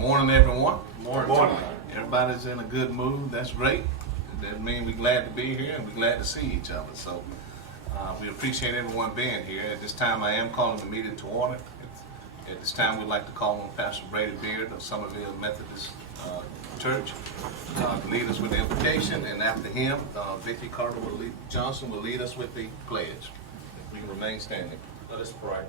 Morning, everyone. Morning. Everybody's in a good mood. That's great. That means we're glad to be here and we're glad to see each other. So we appreciate everyone being here. At this time, I am calling the meeting to order. At this time, we'd like to call on Pastor Brady Beard of Somerville Methodist Church to lead us with the invocation, and after him, Vicki Carter Johnson will lead us with the pledge. We can remain standing. Let us pray.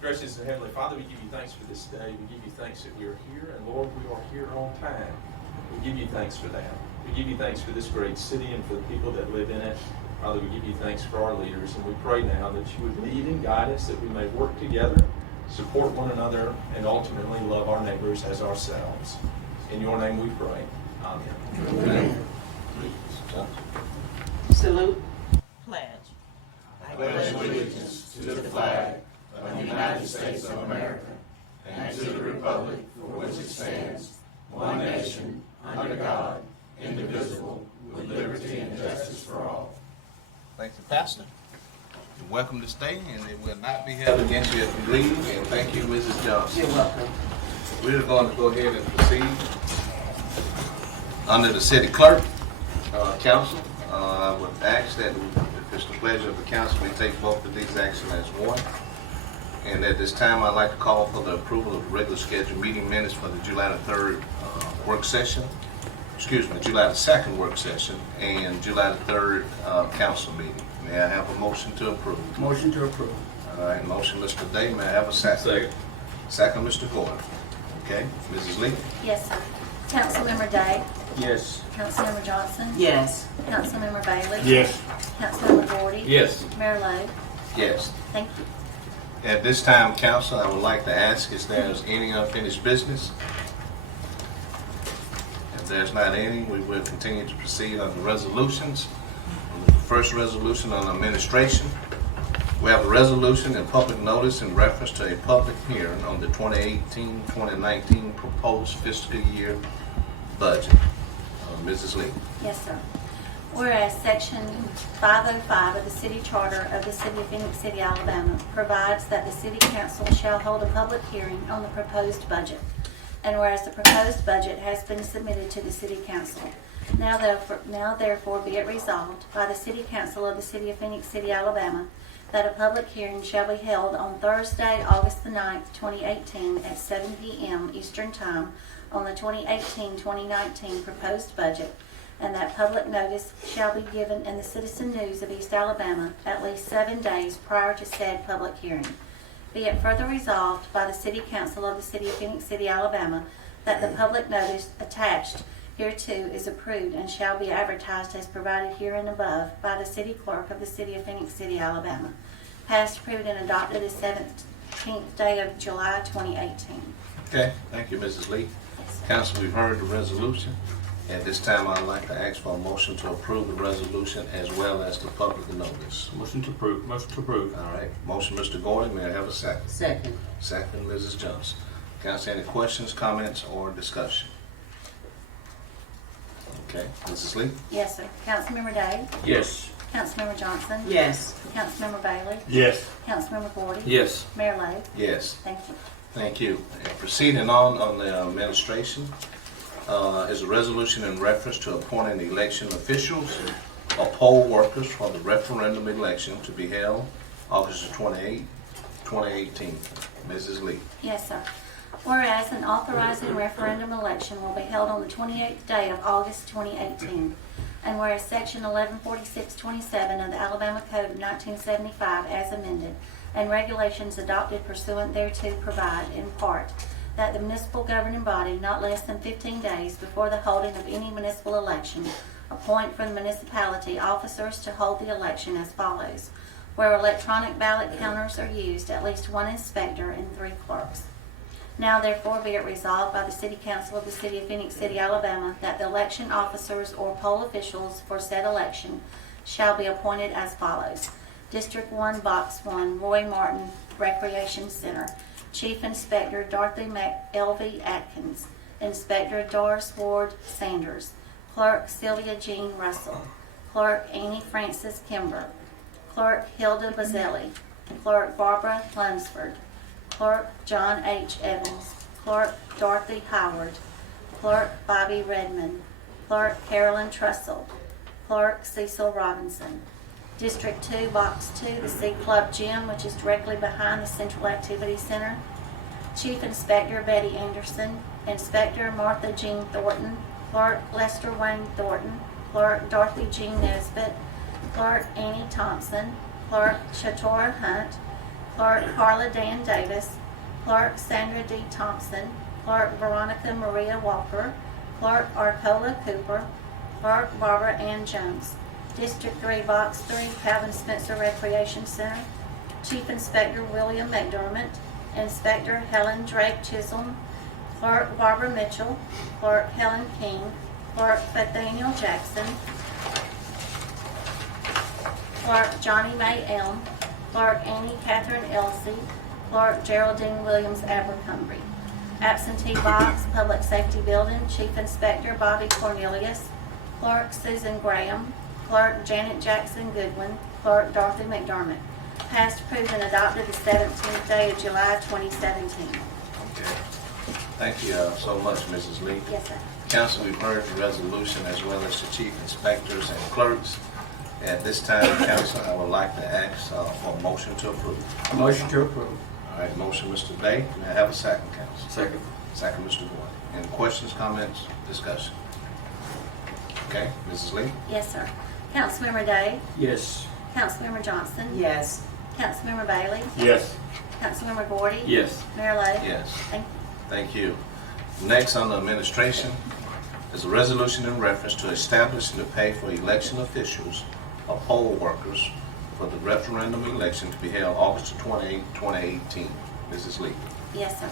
Gracious and Heavenly Father, we give you thanks for this day. We give you thanks that we are here, and Lord, we are here on time. We give you thanks for that. We give you thanks for this great city and for the people that live in it. Father, we give you thanks for our leaders, and we pray now that you would lead and guide us, that we may work together, support one another, and ultimately love our neighbors as ourselves. In your name we pray. Amen. Amen. Salute. Pledge. I pledge allegiance to the flag of the United States of America and to the republic for which it stands, one nation, under God, indivisible, with liberty and justice for all. Thank you, Pastor. You're welcome to stay, and it will not be held against you if you leave. And thank you, Mrs. Johnson. You're welcome. We're going to go ahead and proceed under the city clerk council. I would ask that if it's the pleasure of the council, we take both of these actions as one. And at this time, I'd like to call for the approval of the regular scheduled meeting minutes for the July the 3rd work session. Excuse me, July the 2nd work session and July the 3rd council meeting. May I have a motion to approve? Motion to approve. All right, motion, Mr. Day. May I have a second? Second. Second, Mr. Gordon. Okay, Mrs. Lee? Yes, sir. Councilmember Day. Yes. Councilmember Johnson. Yes. Councilmember Bailey. Yes. Councilmember Gordy. Yes. Mayor Lowe. Yes. Thank you. At this time, council, I would like to ask if there's any unfinished business. If there's not any, we will continue to proceed on the resolutions. The first resolution on administration. We have a resolution and public notice in reference to a public hearing on the 2018-2019 proposed fiscal year budget. Mrs. Lee. Yes, sir. Whereas Section 505 of the City Charter of the City of Phenix City, Alabama provides that the City Council shall hold a public hearing on the proposed budget. And whereas the proposed budget has been submitted to the City Council, now therefore be it resolved by the City Council of the City of Phenix City, Alabama, that a public hearing shall be held on Thursday, August the 9th, 2018 at 7 p.m. Eastern Time on the 2018-2019 proposed budget, and that public notice shall be given in the Citizen News of East Alabama at least 7 days prior to said public hearing. Be it further resolved by the City Council of the City of Phenix City, Alabama, that the public notice attached hereto is approved and shall be advertised as provided herein above by the City Clerk of the City of Phenix City, Alabama. Passed, approved, and adopted the 17th day of July, 2018. Okay, thank you, Mrs. Lee. Council, we've heard the resolution. At this time, I'd like to ask for a motion to approve the resolution as well as the public notice. Motion to approve. Motion to approve. All right, motion, Mr. Gordon. May I have a second? Second. Second, Mrs. Johnson. Council, any questions, comments, or discussion? Okay, Mrs. Lee? Yes, sir. Councilmember Day. Yes. Councilmember Johnson. Yes. Councilmember Bailey. Yes. Councilmember Gordy. Yes. Mayor Lowe. Yes. Thank you. Thank you. And proceeding on the administration is a resolution in reference to appointing election officials or poll workers for the referendum election to be held August 28, 2018. Mrs. Lee. Yes, sir. Whereas an authorizing referendum election will be held on the 28th day of August 2018, and whereas Section 114627 of the Alabama Code of 1975 as amended, and regulations adopted pursuant thereto provide, in part, that the municipal governing body, not less than 15 days before the holding of any municipal election, appoint for the municipality officers to hold the election as follows. Where electronic ballot counters are used, at least one inspector and 3 clerks. Now therefore be it resolved by the City Council of the City of Phenix City, Alabama, that the election officers or poll officials for said election shall be appointed as follows. District 1, Box 1, Roy Martin Recreation Center. Chief Inspector Dorothy McElvey Atkins. Inspector Doris Ward Sanders. Clerk Sylvia Jean Russell. Clerk Annie Francis Kimber. Clerk Hilda Bazzelli. Clerk Barbara Lunsford. Clerk John H. Evans. Clerk Dorothy Howard. Clerk Bobby Redmond. Clerk Carolyn Trussell. Clerk Cecil Robinson. District 2, Box 2, the C Club Gym, which is directly behind the Central Activity Center. Chief Inspector Betty Anderson. Inspector Martha Jean Thornton. Clerk Lester Wayne Thornton. Clerk Dorothy Jean Nesbitt. Clerk Annie Thompson. Clerk Shatora Hunt. Clerk Carla Dan Davis. Clerk Sandra D. Thompson. Clerk Veronica Maria Walker. Clerk Arcola Cooper. Clerk Barbara Ann Jones. District 3, Box 3, Calvin Spencer Recreation Center. Chief Inspector William McDermott. Inspector Helen Drake Chisholm. Clerk Barbara Mitchell. Clerk Helen King. Clerk Nathaniel Jackson. Clerk Johnny May Elm. Clerk Annie Catherine Elsey. Clerk Geraldine Williams Abercrombie. Absentee Box, Public Safety Building, Chief Inspector Bobby Cornelius. Clerk Susan Graham. Clerk Janet Jackson Goodwin. Clerk Dorothy McDermott. Passed, approved, and adopted the 17th day of July 2017. Okay. Thank you so much, Mrs. Lee. Yes, sir. Council, we've heard the resolution as well as the chief inspectors and clerks. At this time, council, I would like to ask for a motion to approve. Motion to approve. All right, motion, Mr. Day. May I have a second, council? Second. Second, Mr. Gordon. Any questions, comments, discussion? Okay, Mrs. Lee? Yes, sir. Councilmember Day. Yes. Councilmember Johnson. Yes. Councilmember Bailey. Yes. Councilmember Gordy. Yes. Mayor Lo. Yes. Thank you. Thank you. Next on the administration is a resolution in reference to establishing the pay for election officials or poll workers for the referendum election to be held August 28, 2018. Mrs. Lee. Yes, sir.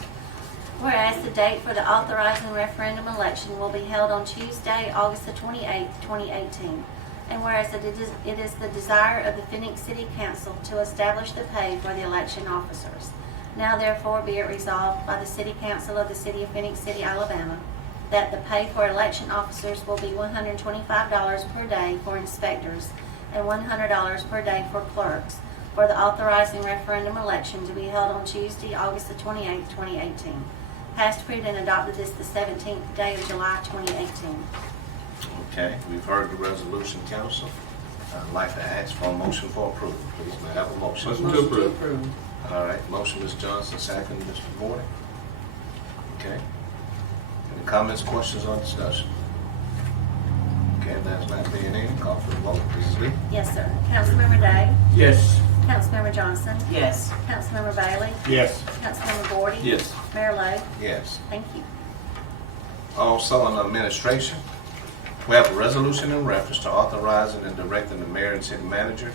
Whereas the date for the authorizing referendum election will be held on Tuesday, August the 28th, 2018. And whereas it is the desire of the Phenix City Council to establish the pay for the election officers. Now therefore be it resolved by the City Council of the City of Phenix City, Alabama, that the pay for election officers will be $125 per day for inspectors and $100 per day for clerks for the authorizing referendum election to be held on Tuesday, August the 28th, 2018. Passed, approved, and adopted this the 17th day of July, 2018. Okay, we've heard the resolution, council. I'd like to ask for a motion for approval, please. May I have a motion? Motion to approve. All right, motion, Ms. Johnson, second, Mr. Gordon. Okay. Any comments, questions, or discussion? Okay, if that's not being any, call for the vote. Mrs. Lee? Yes, sir. Councilmember Day. Yes. Councilmember Johnson. Yes. Councilmember Bailey. Yes. Councilmember Gordy. Yes. Mayor Lo. Yes. Thank you. Also on administration, we have a resolution in reference to authorizing and directing the mayor and city manager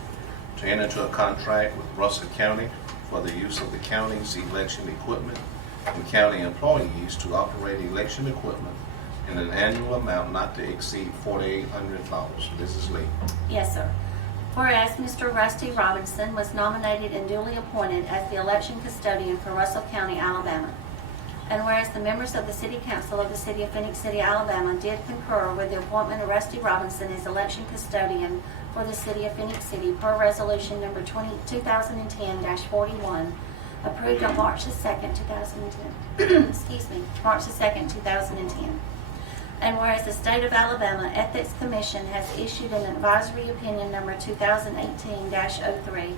to enter into a contract with Russell County for the use of the county's election equipment and county employees to operate election equipment in an annual amount not to exceed $4,800. Mrs. Lee. Yes, sir. Whereas Mr. Rusty Robinson was nominated and duly appointed as the election custodian for Russell County, Alabama. And whereas the members of the City Council of the City of Phenix City, Alabama did concur with the appointment of Rusty Robinson as election custodian for the City of Phenix City per resolution number 2010-41, approved on March the 2nd, 2010. Excuse me, March the 2nd, 2010. And whereas the State of Alabama Ethics Commission has issued an advisory opinion number 2018-03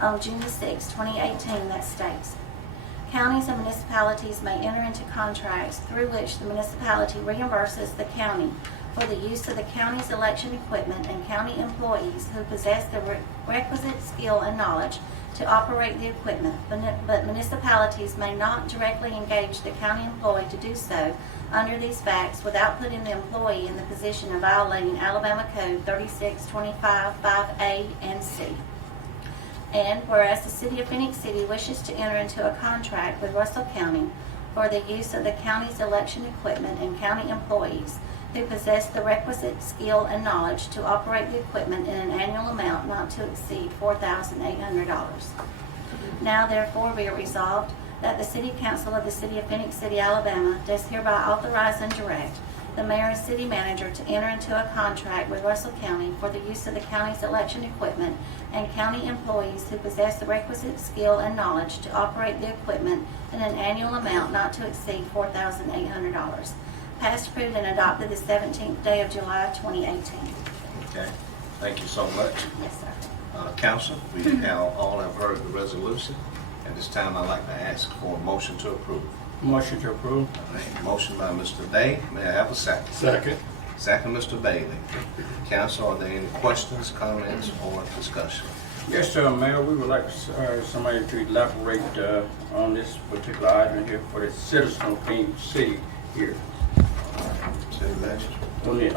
on June the 6th, 2018 that states, counties and municipalities may enter into contracts through which the municipality reimburses the county for the use of the county's election equipment and county employees who possess the requisite skill and knowledge to operate the equipment, but municipalities may not directly engage the county employee to do so under these facts without putting the employee in the position of violating Alabama Code 3625-5A and C. And whereas the City of Phenix City wishes to enter into a contract with Russell County for the use of the county's election equipment and county employees who possess the requisite skill and knowledge to operate the equipment in an annual amount not to exceed $4,800. Now therefore be it resolved that the City Council of the City of Phenix City, Alabama does hereby authorize and direct the mayor and city manager to enter into a contract with Russell County for the use of the county's election equipment and county employees who possess the requisite skill and knowledge to operate the equipment in an annual amount not to exceed $4,800. Passed, approved, and adopted the 17th day of July 2018. Okay, thank you so much. Yes, sir. Council, we now all have heard the resolution. At this time, I'd like to ask for a motion to approve. Motion to approve. All right, motion by Mr. Day. May I have a second? Second. Second, Mr. Bailey. Council, are there any questions, comments, or discussion? Yes, sir, Mayor, we would like somebody to elaborate on this particular item here for the citizens of Phenix City here. City manager. On the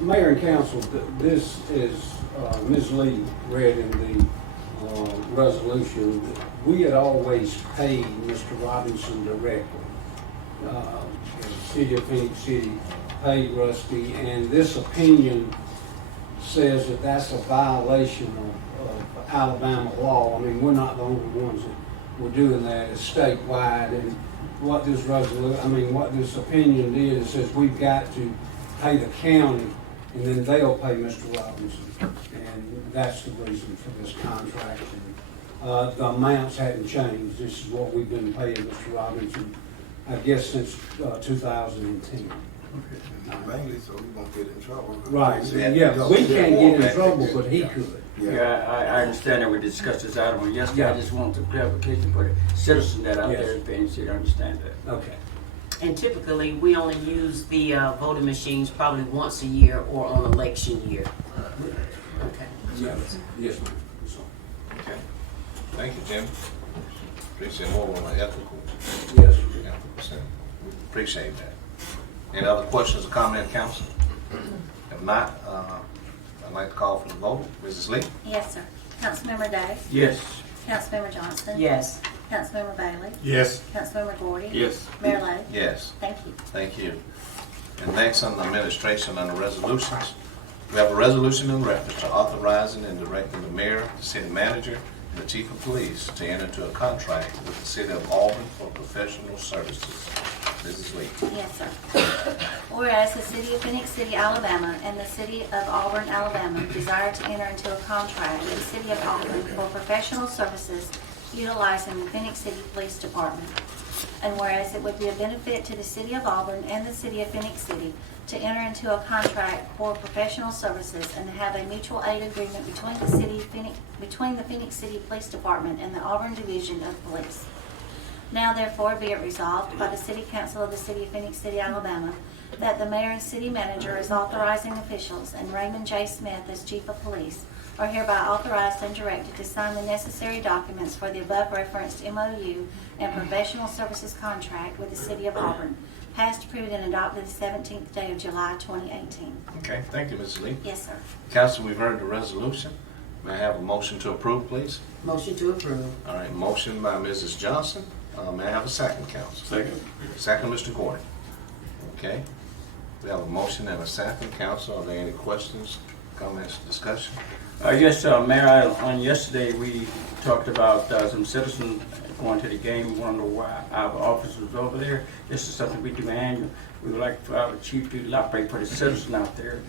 Mayor and council, this is, Ms. Lee read in the resolution, that we had always paid Mr. Robinson directly. The City of Phoenix City paid Rusty, and this opinion says that that's a violation of Alabama law. I mean, we're not the only ones that were doing that. It's statewide, and what this opinion did, it says we've got to pay the county, and then they'll pay Mr. Robinson. And that's the reason for this contract. And, the amounts hadn't changed. This is what we've been paying Mr. Robinson, I guess, since 2010. Mainly, so we won't get in trouble. Right, yeah, we can't get in trouble, but he could. Yeah, I understand that we discussed this item yesterday. I just want some clarification for the citizens that out there in Phoenix City to understand that. Okay. And typically, we only use the voting machines probably once a year or on election year. Okay. Yes, ma'am. So, Okay. Thank you, Jim. Appreciate more on the ethical. yes. Yeah, so we appreciate that. Any other questions or comment, council? If not, I'd like to call for the vote. Mrs. Lee? Yes, sir. Councilmember Day? Yes. Councilmember Johnston? Yes. Councilmember Bailey? Yes. Councilmember Gordy? Yes. Mayor Lo? Yes. Thank you. Thank you. And next on the administration under resolutions, we have a resolution in reference to authorizing and directing the mayor, the city manager, and the chief of police to enter into a contract with the city of Auburn for professional services. Mrs. Lee. Yes, sir. Whereas the city of Phoenix City, Alabama, and the city of Auburn, Alabama, desire to enter into a contract with the city of Auburn for professional services utilizing the Phoenix City Police Department. And whereas it would be a benefit to the city of Auburn and the city of Phoenix City to enter into a contract for professional services and to have a mutual aid agreement between the Phoenix City Police Department and the Auburn Division of Police. Now therefore be it resolved by the City Council of the City of Phoenix City, Alabama, that the mayor and city manager as authorizing officials and Raymond J. Smith as chief of police are hereby authorized and directed to sign the necessary documents for the above referenced MOU and professional services contract with the city of Auburn, passed, approved, and adopted the 17th day of July 2018. Okay, thank you, Mrs. Lee. Yes, sir. Council, we've heard the resolution. May I have a motion to approve, please? Motion to approve. All right, motion by Mrs. Johnson. May I have a second, council? Second. Second, Mr. Gordon. Okay. We have a motion and a second, council. Are there any questions, comments, discussion? Yes, Mayor, on yesterday we talked about some citizens going to the game, wonder why our officers was over there. This is something we do annual. We would like for our chief to elaborate for the citizens out there.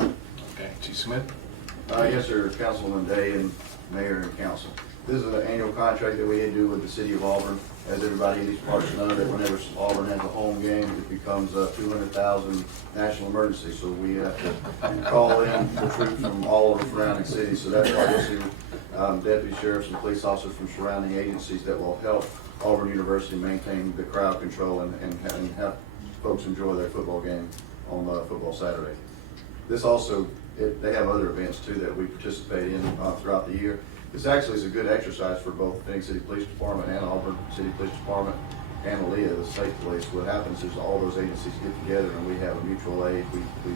Okay, Chief Smith? Yes, sir, Councilman Day and Mayor and Council. This is an annual contract that we do with the city of Auburn. As everybody in these parts know, that whenever Auburn has a home game, it becomes a 200,000 national emergency. So we have to call in the troops from all of the surrounding cities. So that's why you'll see deputy sheriffs and police officers from surrounding agencies that will help Auburn University maintain the crowd control and have folks enjoy their football game on football Saturday. This also, they have other events too that we participate in throughout the year. This actually is a good exercise for both Phoenix City Police Department and Auburn City Police Department and ALEA, the state police. What happens is all those agencies get together and we have a mutual aid. We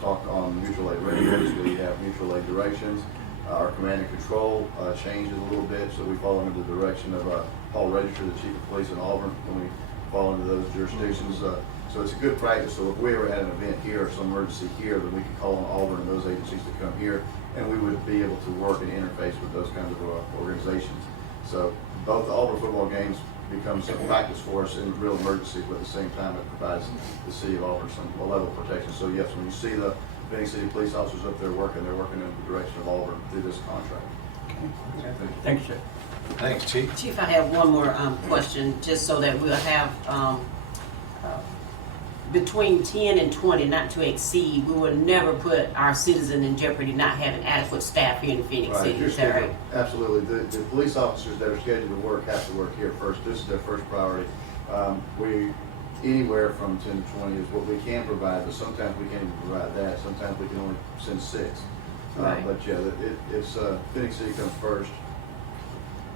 talk on mutual aid radios. We have mutual aid directions. Our command and control changes a little bit, so we fall under the direction of Paul Register, the chief of police in Auburn, when we fall into those jurisdictions. So it's a good practice, so if we ever had an event here or some emergency here, then we could call on Auburn and those agencies to come here, and we would be able to work and interface with those kinds of organizations. So both the Auburn football games becomes a practice for us in real emergency, but at the same time, it provides the city of Auburn a level of protection. So yes, when you see the Phenix City police officers up there working, they're working in the direction of Auburn through this contract. Thank you, sir. Thanks, Chief. Chief, I have one more question, just so that we'll have between 10 and 20, not to exceed. We will never put our citizens in jeopardy not having adequate staff here in Phoenix Right, City. you're Is that right? Absolutely. The police officers that are scheduled to work have to work here first. This is their first priority. Anywhere from 10 to 20 is what we can provide, but sometimes we can't even provide that. Sometimes we can only send 6. Right. But yeah, it's Phoenix City comes first,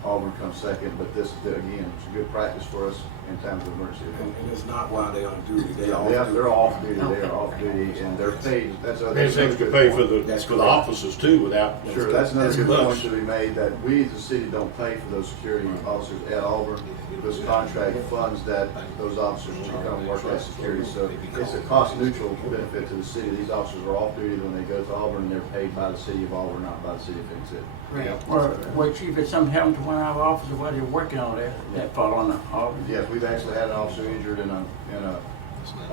Auburn comes second, but this, again, it's a good practice for us in times of emergency. And it's not while they on duty, they off Yeah, duty. they're off duty, they Okay. are off duty, and they're paid, that's a. There's extra pay for That's the correct. officers too, without. Sure, that's another good Plus. point to be made, that we as a city don't pay for those security officers at Auburn. This contract funds that, those officers to come work that security, so it's a cost neutral benefit to the city. These officers are off duty when they go to Auburn, and they're paid by the city of Auburn, not by the city of Phoenix City. Well, Chief, if something happened to one of our officers while they're working on that fall on the Auburn. Yes, we've actually had an officer injured in a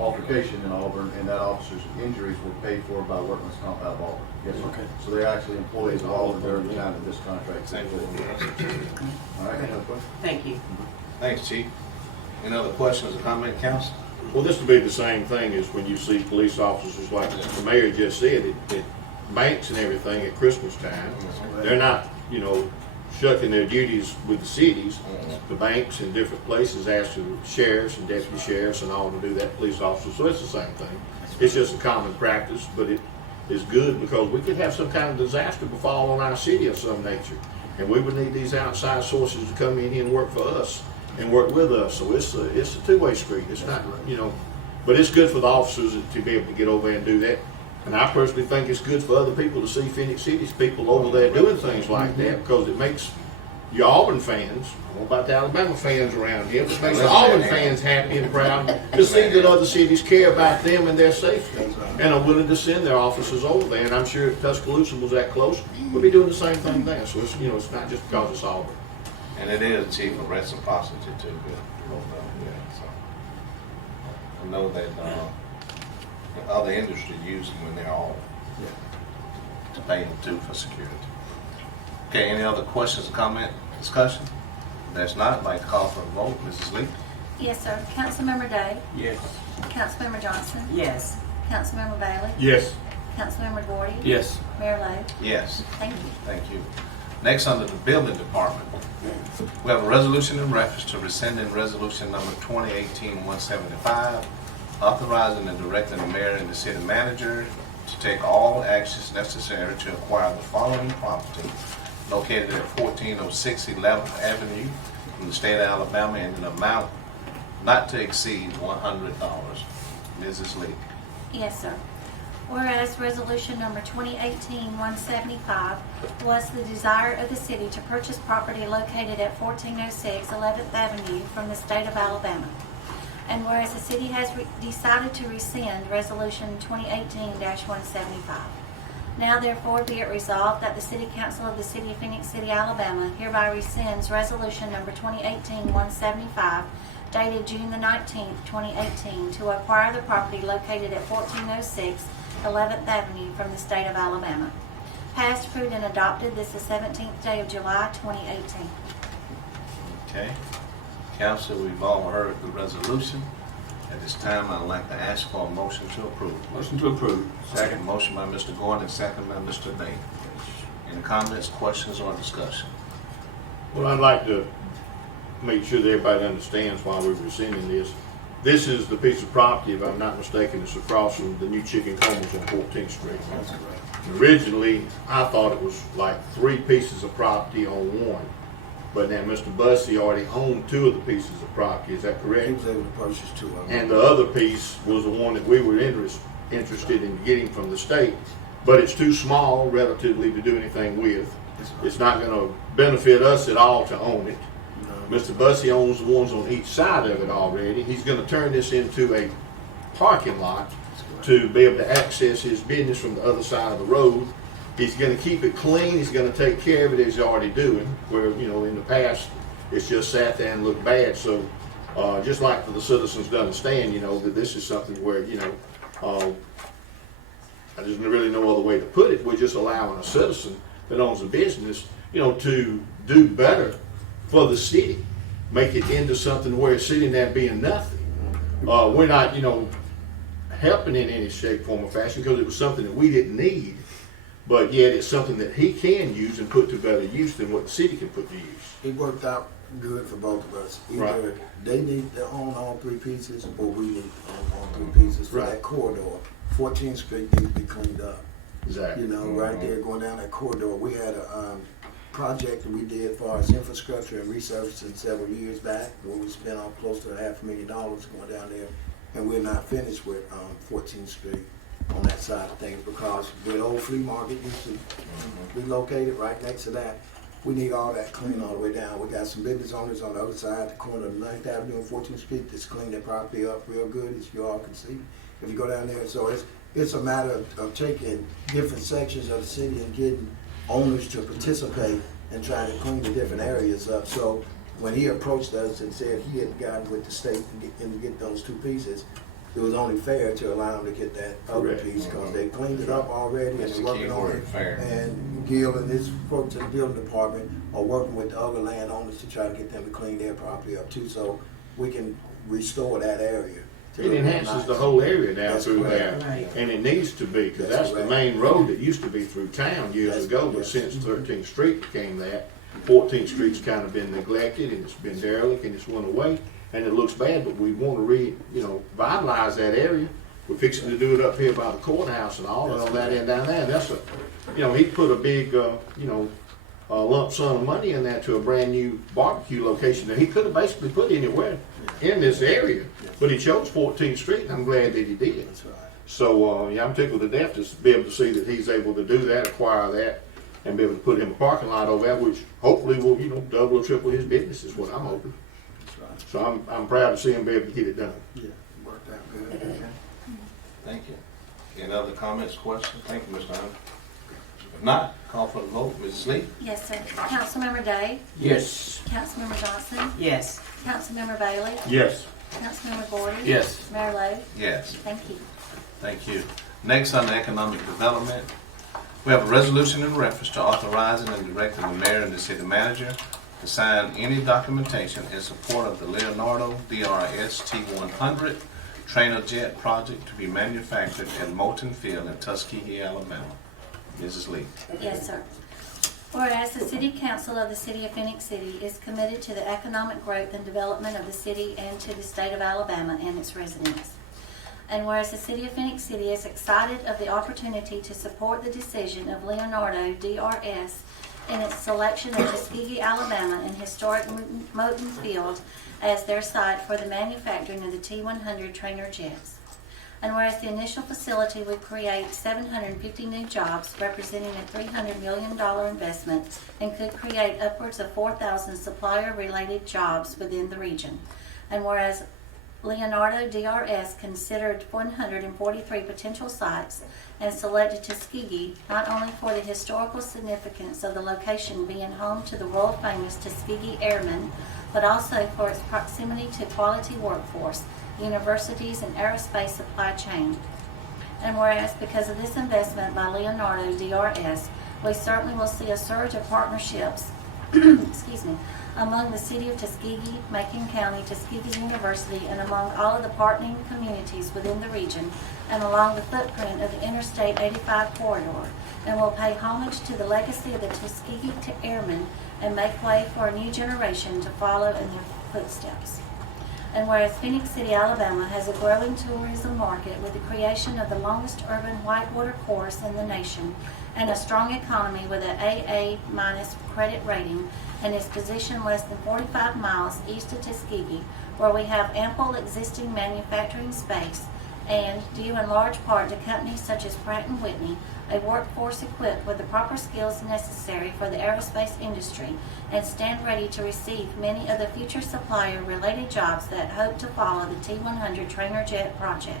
altercation in Auburn, and that officer's injuries were paid for by workman's comp out of Auburn. Yes, sir. Okay. So they're actually employees of Auburn during the time that this contract is. Thank you. All right, any other questions? Thank you. Thanks, Chief. Any other questions or comment, council? Well, this would be the same thing as when you see police officers, like the mayor just said, at banks and everything at Christmas time. They're not, shucking their duties with the cities. The banks in different places ask the sheriffs and deputy sheriffs and all to do that, police officers, so it's the same thing. It's just a common practice, but it is good because we could have some kind of disaster befall on our city of some nature. And we would need these outside sources to come in here and work for us and work with us. So it's a two-way street. It's not, but it's good for the officers to be able to get over there and do that. And I personally think it's good for other people to see Phoenix City's people over there doing things like that, because it makes your Auburn fans, I don't know about the Alabama fans around here, but it makes the Auburn fans happy and proud to see that other cities care about them and their safety and are willing to send their officers over there. And I'm sure if Tuscaloosa was that close, we'd be doing the same thing there. So it's, it's not just because it's Auburn. And it is, Chief, a reciprocity too. So I know that other industries use them when they're all to pay them too for security. Okay, any other questions, comment, discussion? If that's not, I'd like to call for a vote. Mrs. Lee? Yes, sir. Councilmember Day? Yes. Councilmember Johnson? Yes. Councilmember Bailey? Yes. Councilmember Gordy? Yes. Mayor Lo? Yes. Thank you. Thank you. Next, under the building department, we have a resolution in reference to rescinding resolution number 2018-175, authorizing and directing the mayor and the city manager to take all actions necessary to acquire the following property located at 1406 11th Avenue from the state of Alabama in an amount not to exceed $100. Mrs. Lee. Yes, sir. Whereas resolution number 2018-175 was the desire of the city to purchase property located at 1406 11th Avenue from the state of Alabama. And whereas the city has decided to rescind resolution 2018-175. Now therefore be it resolved that the City Council of the City of Phoenix City, Alabama hereby rescinds resolution number 2018-175 dated June the 19th, 2018 to acquire the property located at 1406 11th Avenue from the state of Alabama. Passed, approved, and adopted this the 17th day of July, 2018. Okay. Council, we've all heard the resolution. At this time, I'd like to ask for a motion to approve. Motion to approve. Second motion by Mr. Gordon, second by Mr. Day. Any comments, questions, or discussion? Well, I'd like to make sure that everybody understands why we're rescinding this. This is the piece of property, if I'm not mistaken, it's across from the new chicken combs on 14th Street. Originally, I thought it was like 3 pieces of property on one. But now Mr. Bussey already owned 2 of the pieces of property, is that He correct? was able to purchase 2 of them. And the other piece was the one that we were interested in getting from the state. But it's too small relatively to do anything with. It's not going to benefit us at all to own it. Mr. Bussey owns the ones on each side of it already. He's going to turn this into a parking lot to be able to access his business from the other side of the road. He's gonna keep it clean, he's gonna take care of it as he's already doing, where, you know, in the past, it's just sat there and looked bad. So, just like for the citizens to understand, you know, that this is something where, you know, I just really no other way to put it. We're just allowing a citizen that owns a business, you know, to do better for the city, make it into something where it's sitting there being nothing. We're not, you know, helping in any shape, form, or fashion because it was something that we didn't need, but yet it's something that he can use and put to better use than what the city can put to use. It worked out good for both of us. Either Right. they need to own all three pieces, or we need to own all three pieces for Right. that corridor. 14th Street needs to be cleaned up. Exactly. You know, right there going down that corridor. We had a project that we did as far as infrastructure and resurfacing several years back, where we spent all close to $500,000 going down there, and we're not finished with 14th Street on that side of things because where the old flea market used to be located right next to that, we need all that clean all the way down. We got some business owners on the other side, the corner of 9th Avenue and 14th Street, that's cleaned their property up real good, as you all can see. If you go down there, so it's a matter of taking different sections of the city and getting owners to participate and trying to clean the different areas up. So when he approached us and said he had gotten with the state and get those two pieces, it was only fair to allow him to get that other Correct. piece because they cleaned it up already and That's they're the key working on word, it. fair. And Gil and his folks in the building department are working with the other landowners to try to get them to clean their property up too, so we can restore that area. to It look enhances nice. the whole area down That's through there, correct. Right. and it needs to be, because That's that's the correct. main road that used to be through town years Yes, ago, but yes. since 13th Street became that, 14th Street's kind of been neglected, and it's been derelict, and it's went away, and it looks bad, but we want to vitalize that area. We're fixing to do it up here by the courthouse and all that and down there, and that's he put a big, lump sum of money in there to a brand new barbecue location that he could have basically put anywhere in this area, but he chose 14th Street, and I'm glad that he did. That's right. So, I'm tickled to death to be able to see that he's able to do that, acquire that, and be able to put him a parking lot over there, which hopefully will, double or triple his business is what I'm hoping. That's right. So I'm proud to see him be able to get it done. Yeah, worked out good. Thank you. Any other comments, questions? Thank you, Mr. Hunt. If not, call for the vote. Mrs. Lee? Yes, sir. Councilmember Day? Yes. Councilmember Johnson? Yes. Councilmember Bailey? Yes. Councilmember Gordon? Yes. Mayor Lo? Yes. Thank you. Thank you. Next, on the economic development, we have a resolution in reference to authorizing and directing the mayor and the city manager to sign any documentation in support of the Leonardo DRS T-100 trainer jet project to be manufactured at Moulton Field in Tuskegee, Alabama. Mrs. Lee. Yes, sir. Whereas the City Council of the City of Phenix City is committed to the economic growth and development of the city and to the state of Alabama and its residents. And whereas the City of Phenix City is excited of the opportunity to support the decision of Leonardo DRS in its selection of Tuskegee, Alabama and historic Moulton Field as their site for the manufacturing of the T-100 trainer jets. And whereas the initial facility would create 750 new jobs, representing a $300 million investment, and could create upwards of 4,000 supplier-related jobs within the region. And whereas Leonardo DRS considered 143 potential sites and selected Tuskegee not only for the historical significance of the location being home to the world-famous Tuskegee Airmen, but also for its proximity to quality workforce, universities, and aerospace supply chain. And whereas because of this investment by Leonardo DRS, we certainly will see a surge of partnerships among the city of Tuskegee, Macon County, Tuskegee University, and among all of the partnering communities within the region, and along the footprint of the Interstate 85 corridor, and will pay homage to the legacy of the Tuskegee Airmen and make way for a new generation to follow in their footsteps. And whereas Phenix City, Alabama has a growing tourism market with the creation of the longest urban whitewater course in the nation and a strong economy with an AA- credit rating, and is positioned less than 45 miles east of Tuskegee, where we have ample existing manufacturing space and, due in large part to companies such as Pratt & Whitney, a workforce equipped with the proper skills necessary for the aerospace industry and stand ready to receive many of the future supplier-related jobs that hope to follow the T-100 trainer jet project.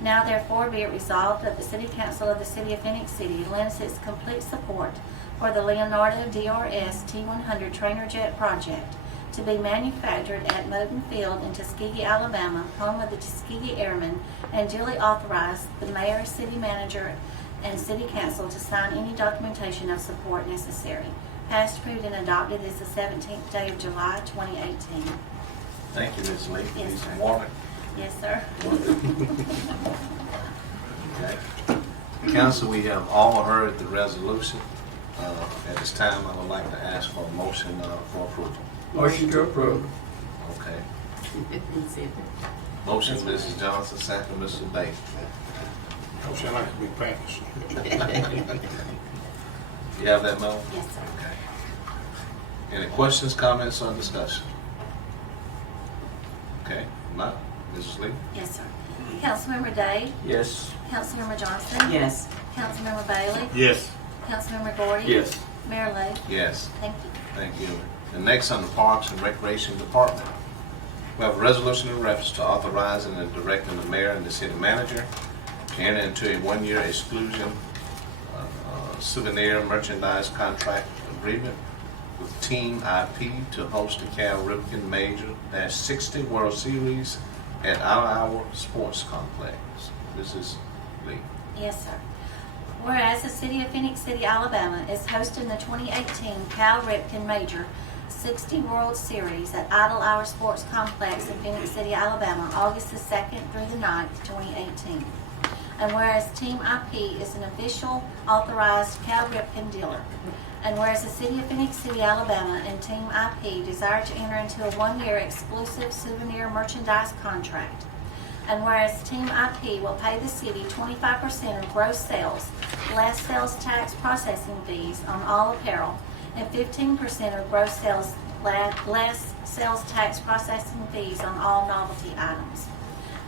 Now therefore be it resolved that the City Council of the City of Phenix City lends its complete support for the Leonardo DRS T-100 trainer jet project to be manufactured at Moton Field in Tuskegee, Alabama, home of the Tuskegee Airmen, and duly authorize the mayor, city manager, and city council to sign any documentation of support necessary. Passed, approved, and adopted is the 17th day of July, 2018. Thank you, Ms. Lee. Yes, Need sir. some water? Yes, sir. Okay. Council, we have all heard the resolution. At this time, I would like to ask for a motion for approval. Motion to approve. Okay. Motion, Mrs. Johnson, second, Mr. Bates. Don't sound like to be practicing. You have that, Mel? Yes, sir. Okay. Any questions, comments, or discussion? Okay, not? Mrs. Lee? Yes, sir. Councilmember Day? Yes. Councilmember Johnson? Yes. Councilmember Bailey? Yes. Councilmember Gordy? Yes. Mayor Lo? Yes. Thank you. Thank you. And next on the Parks and Recreation Department, we have a resolution in reference to authorizing and directing the mayor and the city manager to enter into a one-year exclusion souvenir merchandise contract agreement with Team IP to host the Cal Ripken Major -60 World Series at our Sports Complex. Mrs. Lee. Yes, sir. Whereas the City of Phenix City, Alabama is hosting the 2018 Cal Ripken Major 60 World Series at Idle Hour Sports Complex in Phenix City, Alabama, August the 2nd through the 9th, 2018. And whereas Team IP is an official authorized Cal Ripken dealer. And whereas the City of Phenix City, Alabama and Team IP desire to enter into a one-year exclusive souvenir merchandise contract. And whereas Team IP will pay the city 25% of gross sales, less sales tax processing fees on all apparel, and 15% of gross sales, less sales tax processing fees on all novelty items.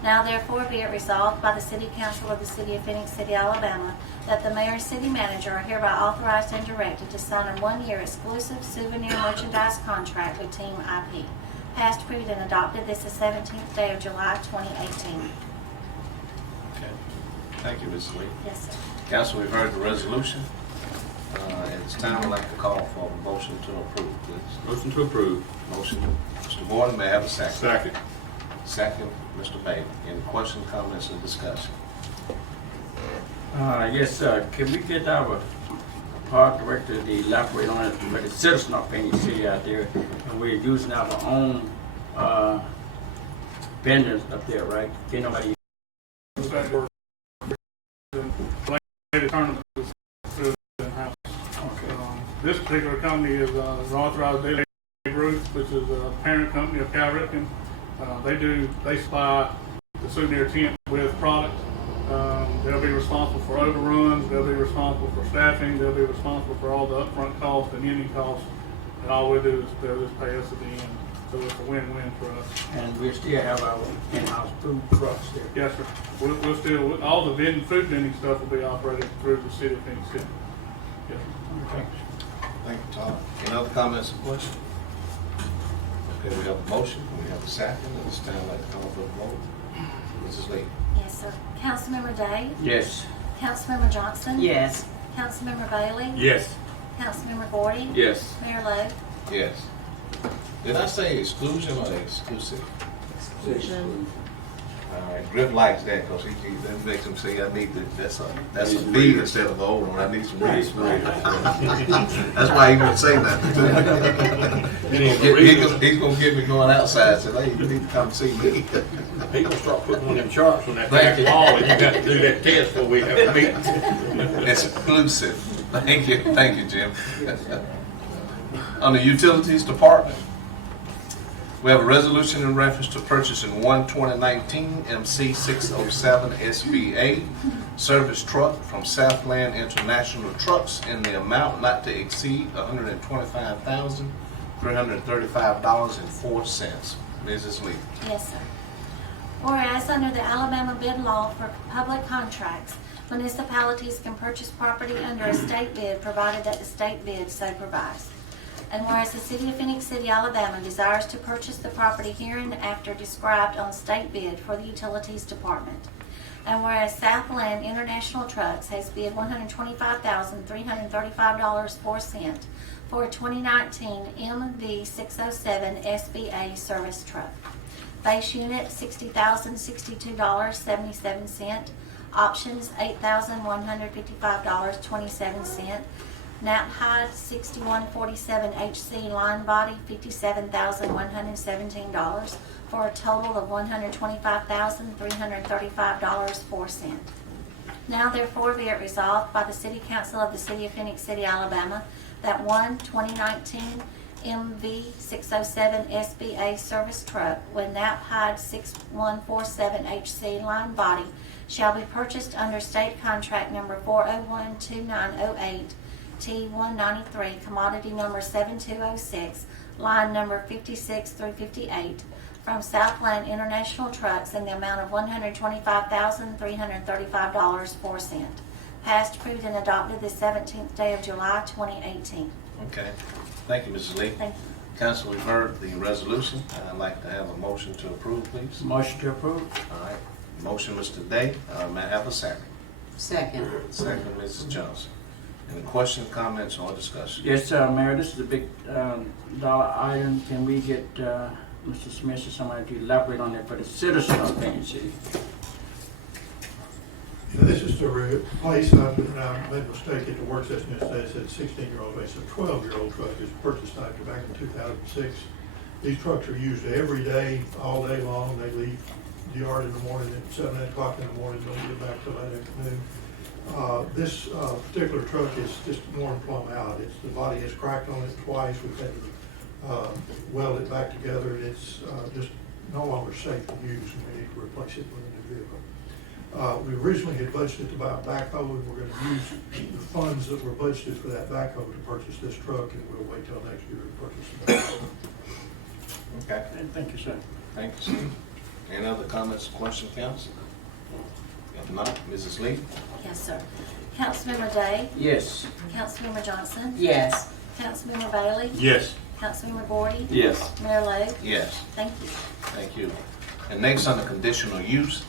Now therefore be it resolved by the City Council of the City of Phenix City, Alabama, that the mayor and city manager are hereby authorized and directed to sign a one-year exclusive souvenir merchandise contract with Team IP. Passed, approved, and adopted this the 17th day of July, 2018. Okay. Thank you, Mrs. Lee. Yes, sir. Council, we've heard the resolution. At this time, I'd like to call for a motion to approve, please. Motion to approve. Motion, Mr. Gordon, may I have a second? Second. Second, Mr. Bailey. Any questions, comments, or discussion? Yes, sir. Can we get our park director to elaborate on it for the citizen of Phenix City out there? And we're using our own vendors up there, right? Can't nobody. This particular company is an authorized daily group, which is a parent company of Cal Ripken. They supply the souvenir tent with product. They'll be responsible for overruns. They'll be responsible for staffing. They'll be responsible for all the upfront costs and ending costs. And all we do is they'll just pay us at the end. So it's a win-win for us. And we still have our in-house food trucks there. Yes, sir. We'll still, all the food vending stuff will be operated through the city of Phenix City. Yes, sir. Okay. Thank you, Todd. Any other comments or questions? Okay, we have a motion, we have a second, and it's time I'd like to call for a vote. Mrs. Lee? Yes, sir. Councilmember Day? Yes. Councilmember Johnson? Yes. Councilmember Bailey? Yes. Councilmember Gordy? Yes. Mayor Lo? Yes. Did I say exclusion or exclusive? All right, Griff likes that because that makes him say, I need that's a B instead of an O one. I need some readers. That's why he won't say nothing to me. He's gonna get me going outside. Say, hey, you need to come see me. He gonna start putting one of them charts on that Thank back you. wall, and you got to do that test before we have a meeting. Exclusive. Thank you, Jim. On the Utilities Department, we have a resolution in reference to purchasing one 2019 MC607 SBA service truck from Southland International Trucks in the amount not to exceed $125,335.04. Mrs. Lee. Yes, sir. Whereas under the Alabama bid law for public contracts, municipalities can purchase property under a state bid provided that the state bid so provides. And whereas the City of Phenix City, Alabama desires to purchase the property hereinafter described on state bid for the Utilities Department. And whereas Southland International Trucks has bid $125,335.04 for a 2019 MV607 SBA service truck. Base unit $60,062.77. Options $8,155.27. Nap height 6147 HC. Line body $57,117 for a total of $125,335.04. Now therefore be it resolved by the City Council of the City of Phenix City, Alabama, that 2019 MV607 SBA service truck with nap height 6147 HC. Line body shall be purchased under state contract number 4012908 T193, commodity number 7206, line number 56 through 58, from Southland International Trucks in the amount of $125,335.04. Passed, approved, and adopted the 17th day of July, 2018. Okay. Thank you, Mrs. Lee. Thank you. Council, we've heard the resolution. I'd like to have a motion to approve, please. Motion to approve. All right. Motion, Mr. Day. May I have a second? Second. Second, Mrs. Johnson. Any questions, comments, or discussion? Yes, Mayor, this is a big dollar item. Can we get Mr. Smith or somebody to elaborate on that for the citizens of Phenix City? This is to replace, I made a mistake at the work session yesterday, it said 16-year-old, but it's a 12-year-old truck. It's purchased back in 2006. These trucks are used every day, all day long. They leave the yard in the morning at 7, 8 o'clock in the morning, don't get back till that afternoon. This particular truck is just worn plumb out. The body is cracked on it twice. We've had to weld it back together. It's just no longer safe to use, and we need to replace it with a new vehicle. We originally had budgeted to buy a backhoe, and we're going to use the funds that were budgeted for that backhoe to purchase this truck, and we'll wait till next year to purchase the backhoe. Okay. Thank you, sir. Thank you, sir. Any other comments or questions, council? If not, Mrs. Lee? Yes, sir. Councilmember Day? Yes. Councilmember Johnson? Yes. Councilmember Bailey? Yes. Councilmember Gordy? Yes. Mayor Lo? Yes. Thank you. Thank you. And next, under conditional use,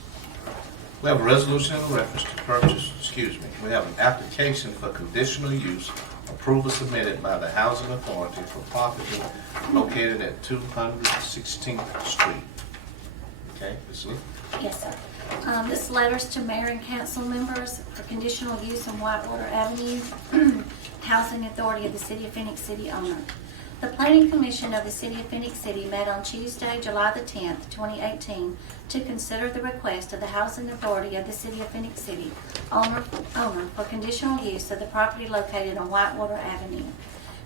we have a resolution in reference to purchase, we have an application for conditional use approval submitted by the Housing Authority for property located at 216th Street. Okay, Ms. Lee? Yes, sir. This letter's to mayor and council members for conditional use on Whitewater Avenue, Housing Authority of the City of Phenix City owner. The Planning Commission of the City of Phenix City met on Tuesday, July the 10th, 2018, to consider the request of the Housing Authority of the City of Phenix City, owner for conditional use of the property located on Whitewater Avenue.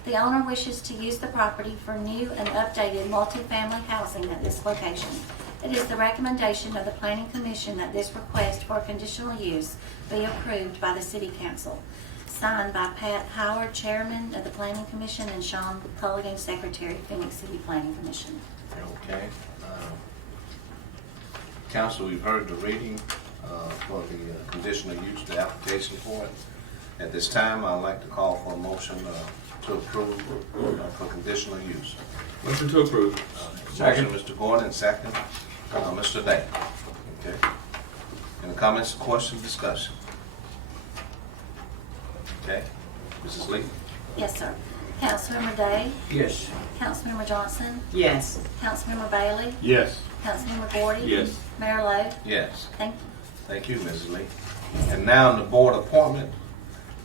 The owner wishes to use the property for new and updated multifamily housing at this location. It is the recommendation of the Planning Commission that this request for conditional use be approved by the City Council. Signed by Pat Howard, Chairman of the Planning Commission, and Sean Culligan, Secretary, Phenix City Planning Commission. Okay. Council, we've heard the reading for the conditional use, the application for it. At this time, I'd like to call for a motion to approve for conditional use. Motion to approve. Motion, Mr. Gordon, second, Mr. Day. Okay. Any comments, questions, discussion? Okay. Mrs. Lee? Yes, sir. Councilmember Day? Yes. Councilmember Johnson? Yes. Councilmember Bailey? Yes. Councilmember Gordy? Yes. Mayor Lo? Yes. Thank you. Thank you, Mrs. Lee. And now on the board appointment,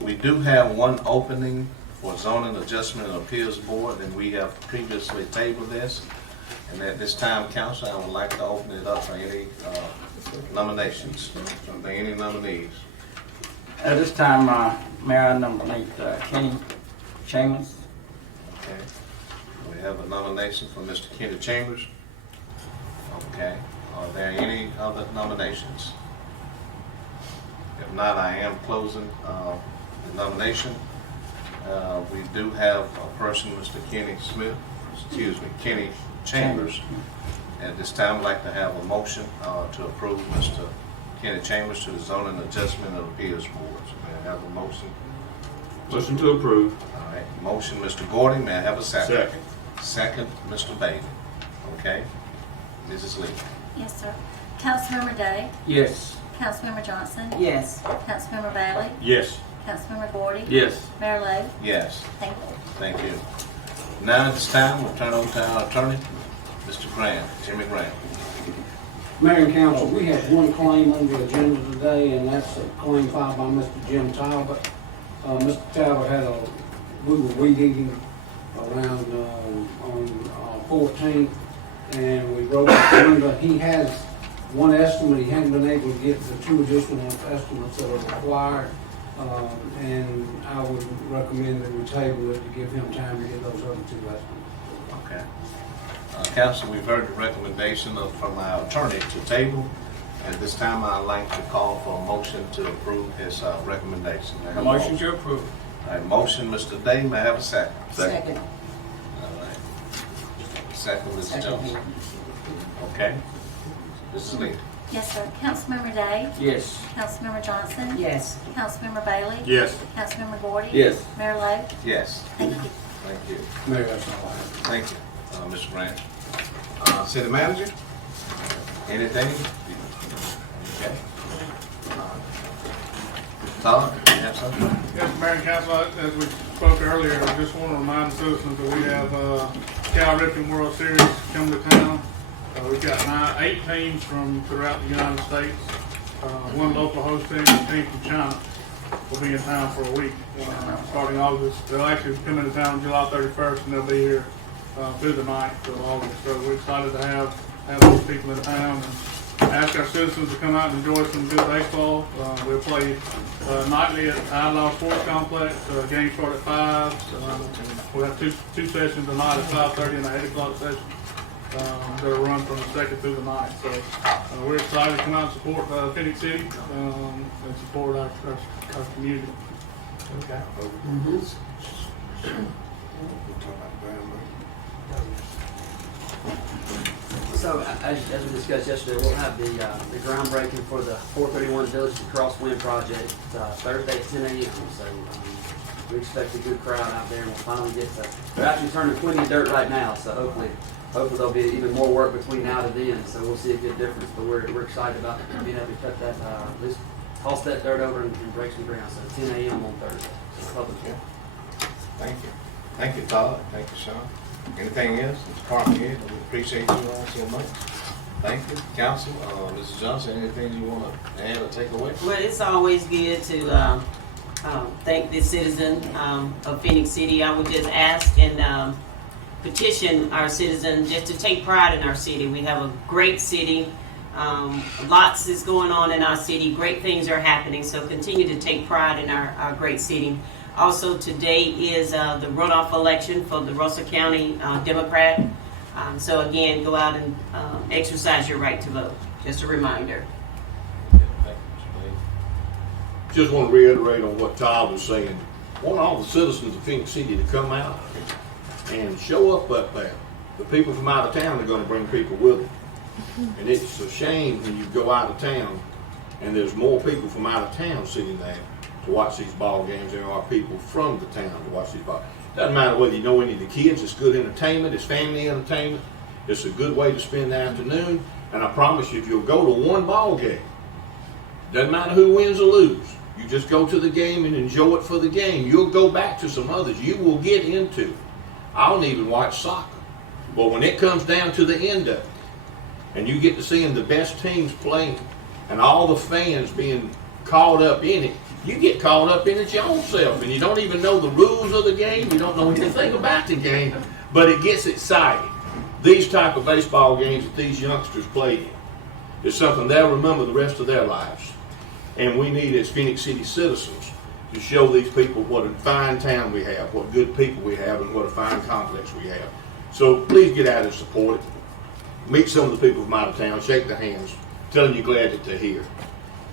we do have one opening for zoning adjustment and appeals board, and we have previously tabled this. And at this time, council, I would like to open it up for any nominations. Are there any nominees? At this time, Mayor, I nominate Kenny Chambers. Okay. We have a nomination for Mr. Kenny Chambers. Okay. Are there any other nominations? If not, I am closing the nomination. We do have a person, Mr. Kenny Chambers. At this time, I'd like to have a motion to approve Mr. Kenny Chambers to the Zoning Adjustment and Appeals Board. May I have a motion? Motion to approve. All right. Motion, Mr. Gordy. May I have a second? Second. Second, Mr. Bailey. Okay. Mrs. Lee? Yes, sir. Councilmember Day? Yes. Councilmember Johnson? Yes. Councilmember Bailey? Yes. Councilmember Gordy? Yes. Mayor Lo? Yes, Thank you. thank you. Now at this time, we'll turn over to our attorney, Mr. Grant, Jimmy Grant. Mayor and council, we have one claim on the agenda today, and that's a claim filed by Mr. Jim Talbot. Mr. Talbot we were weed eating around on 14th, and we broke the window. He has one estimate. He hadn't been able to get the 2 additional estimates that are required, and I would recommend that we table it to give him time to get those other 2 estimates. Okay. Council, we've heard the recommendation from our attorney to table. At this time, I'd like to call for a motion to approve his recommendation. May I have a Motion to approve. All right, motion, Mr. Day, may I have a second? Second. All right. Second, Mr. Johnson. Okay. Mrs. Lee. Yes, sir. Councilmember Day? Yes. Councilmember Johnson? Yes. Councilmember Bailey? Yes. Councilmember Gordy? Yes. Mayor Lo? Yes, Thank you. thank you. Mayor, that's all I have. Thank you, Mr. Grant. City manager? Anything? Okay. Todd, you have something? Yes, Mayor and Council, as we spoke earlier, I just want to remind the citizens that we have Cal Ripken World Series coming to town. We've got 8 teams from throughout the United States. 1 local host team and a team from China will be in town for a week starting August. They'll actually come into town on July 31st, and they'll be here through the 9th of August. So we're excited to have those people in town and ask our citizens to come out and enjoy some good baseball. We'll play nightly at Outlaw Sports Complex. Games start at 5. We'll have two sessions tonight at 5:30 and an 8 o'clock session. That'll run from the 2nd through the 9th. So we're excited to come out and support Phenix City and support our community. Okay. So, as we discussed yesterday, we'll have the groundbreaking for the 431 Village to Crosswind project Thursday at 10 a.m. So, we expect a good crowd out there, and we'll finally get to. They're actually turning 20 in dirt right now, so hopefully there'll be even more work between now and then. So we'll see a good difference. But we're excited about being able to cut that, at least toss that dirt over and break some ground. So 10 a.m. on Thursday. So public hearing. Thank you. Thank you, Todd. Thank you, Sean. Anything else? Mr. Parker, we appreciate you all so much. Thank you. Council, Mrs. Johnson, anything you want to add or take away? Well, it's always good to thank the citizen of Phenix City. I would just ask and petition our citizens just to take pride in our city. We have a great city. Lots is going on in our city. Great things are happening, so continue to take pride in our great city. Also, today is the runoff election for the Russell County Democrat. So again, go out and exercise your right to vote. Just a reminder. Just want to reiterate on what Todd was saying. I want all the citizens of Phenix City to come out and show up there. The people from out of town are going to bring people with them. And it's a shame when you go out of town and there's more people from out of town sitting there to watch these ball games than there are people from the town to watch these ball. Doesn't matter whether you know any of the kids, it's good entertainment, it's family entertainment, it's a good way to spend the afternoon, and I promise you if you'll go to one ball game, doesn't matter who wins or lose, you just go to the game and enjoy it for the game. You'll go back to some others, you will get into it. I don't even watch soccer, but when it comes down to the end of it, and you get to seeing the best teams playing, and all the fans being caught up in it, you get caught up in it your own self, and you don't even know the rules of the game, you don't know anything about the game, but it gets exciting. These type of baseball games that these youngsters play in is something they'll remember the rest of their lives. And we need, as Phenix City citizens, to show these people what a fine town we have, what good people we have, and what a fine complex we have. So please get out and support it. Meet some of the people from out of town, shake their hands, tell them you're glad that they're here.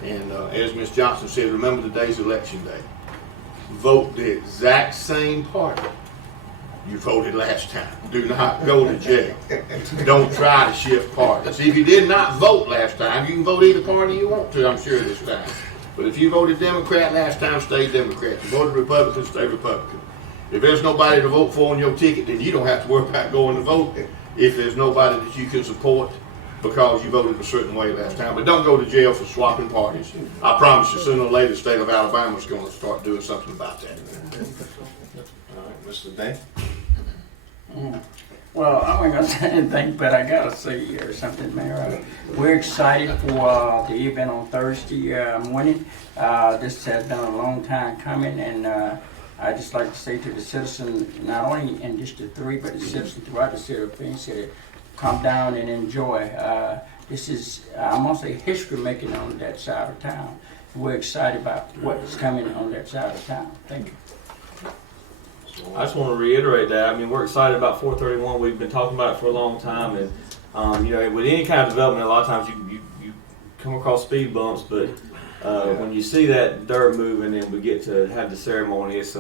And as Ms. Johnson said, remember today's election day. Vote the exact same party you voted last time. Do not go to jail. Don't try to shift parties. If you did not vote last time, you can vote either party you want to, I'm sure, this time. But if you voted Democrat last time, stay Democrat. If you voted Republican, stay Republican. If there's nobody to vote for on your ticket, then you don't have to worry about going to vote. If there's nobody that you can support, because you voted a certain way last time. But don't go to jail for swapping parties. I promise you, sooner or later, the state of Alabama is going to start doing something about that. All right, Mr. Day? Well, I wasn't gonna say anything, but I gotta say here something, Mayor. We're excited for the event on Thursday morning. This has been a long time coming, and I just like to say to the citizens, not only in District 3, but the citizens throughout the city of Phenix City, come down and enjoy. This is, I'm gonna say, history making on that side of town. We're excited about what's coming on that side of town. Thank you. I just want to reiterate that. I mean, we're excited about 431. We've been talking about it for a long time, and you know, with any kind of development, a lot of times you come across speed bumps, but when you see that dirt moving and we get to have the ceremony, it's